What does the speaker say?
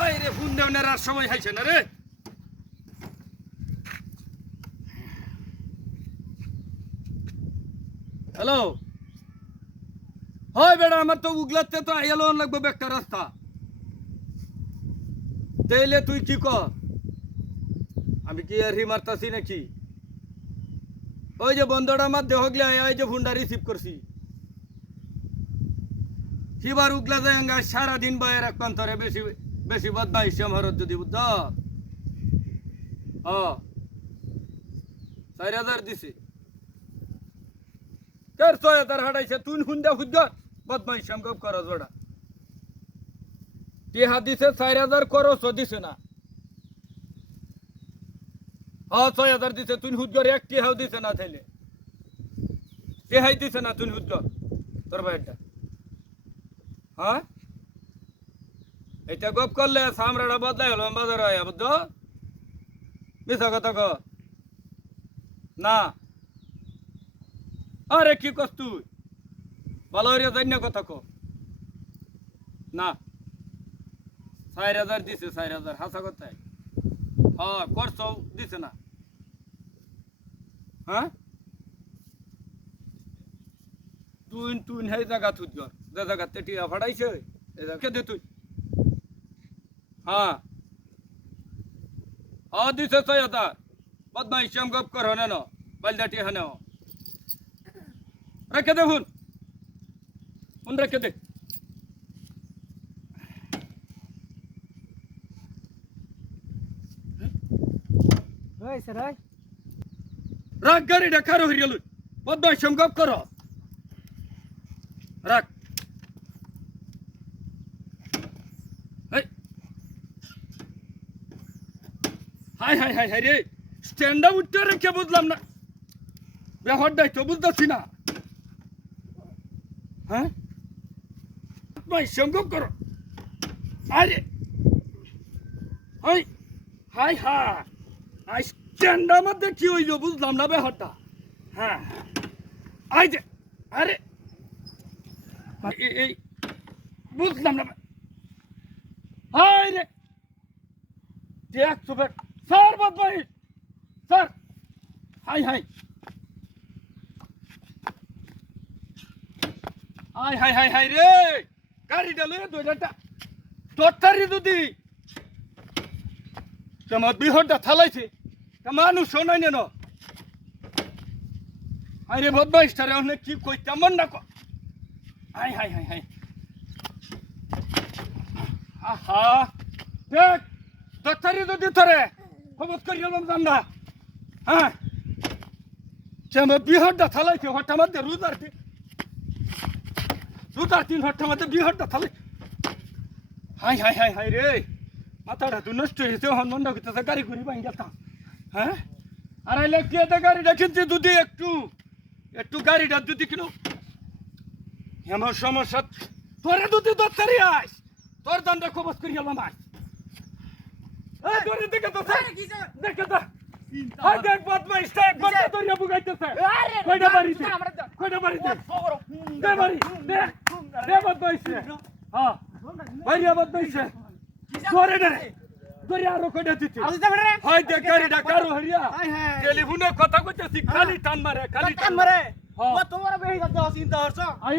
ওই রে ফোন দেওয়ার আর সময় হয়েছে না রে। হ্যালো, হয় বেড়া আমার তো উগলাতে তো আইয়ালো লাগবে একটা রাস্তা। তাইলে তুই কি কর, আমি কি আর মারতাছি নাকি? ওই যে বন্ধটা আমার দেহ গিয়ে এই যে ফোনটা রিসিভ করছি, সিবার উগলা যায় সারাদিন বাইরে রাখতাম তোরে বেশি বেশি বদমাইশি আমার যদি বুঝ। 4,000 দিছে, কের 6,000 হাঁটাইছে তুই হুন্দা হুদ বদমাইশি আমি করো জোড়া। টিহা দিছে 4,000 খরচ দিছে না। 6,000 দিছে তুই হুদ এক টিহাও দিছে না, থাইলে টিহাই দিছে না তুই হুদ তোর ভাইটা। হ্যাঁ, এটা গপ করলে সামরাটা বদলাই হলো বাজার হয় বুঝ। মিশা কথা ক না। আরে কি কস তুই, ভালো হইয়া যাই না কথা ক না। 4,000 দিছে, 4,000 হাসা কথায়। হ্যাঁ খরচ দিছে না। হ্যাঁ তুই তুই সেই জায়গা তুই যে জায়গাতে টিয়া ফাটাইছে এই জায়গা দে তুই। হ্যাঁ দিছে 6,000 বদমাইশি আমি গপ কর না বালদা টিয়া না রেখে দে ফোন, ফোন রেখে দে। রাখ গাড়িটা কারো হয়ে গেল, বদমাইশি আমি গপ কর রাখ। হাই হাই হাই হাই রে, স্ট্যান্ড উঠতে রেখে বুঝলাম না ব্যাপারটাই তো বুঝতেছি না। হ্যাঁ ভাই সঙ্গম করো। আরে হাই হাই হাই স্ট্যান্ডার মধ্যে কি হইল বুঝলাম না ব্যাপারটা। হ্যাঁ আই যে আরে এই বুঝলাম না। হাই রে দেখ তো স্যার বদমাই স্যার। হাই হাই হাই হাই হাই হাই রে, গাড়িটা লয়ে দইটা তোরটারি যদি তোমার বিহরটা থালাইছে তা মানুষ শোনাই নেন। হাই রে বদমাইশটারে অনেক কি কইতাম মন না। হাই হাই হাই হাই আহা দেখ তোরটারি যদি ধরে খবর করি এলাম জান না। হ্যাঁ আমার বিহরটা থালাইছে হঠাৎ মধ্যে রোজার 3 হঠাৎ মধ্যে বিহরটা থালাই। হাই হাই হাই হাই রে, মাথাটা তো নষ্ট হয়েছে হনমন্ডা করতেছে গাড়ি ঘুরি ভাঙ গেতাম। হ্যাঁ আর আইলে কি এটা গাড়িটা কিনছি যদি একটু একটু গাড়িটা যদি কিনো এমন সমস্যা তোরে যদি দরকারি আস তোর দানটা খবর করি এলাম আস। দেখে তো দেখে তো দেখ বদমাইশটা এক ঘন্টা ধরে বুগাইতেছে। কয়টা বাড়িতে কয়টা বাড়িতে দে বাড়ি দে দে বদমাইশে। হ্যাঁ বাইরে বদমাইশে ধরে দে ধরে আরো কয়টা দিতে হয় দেখ গাড়িটা কারো হরিয়া টেলিফোনে কথা কইতেছি খালি টান মারে খালি টান মারে। হ্যাঁ তোমার বেহি যাচ্ছে চিন্তা করছ আই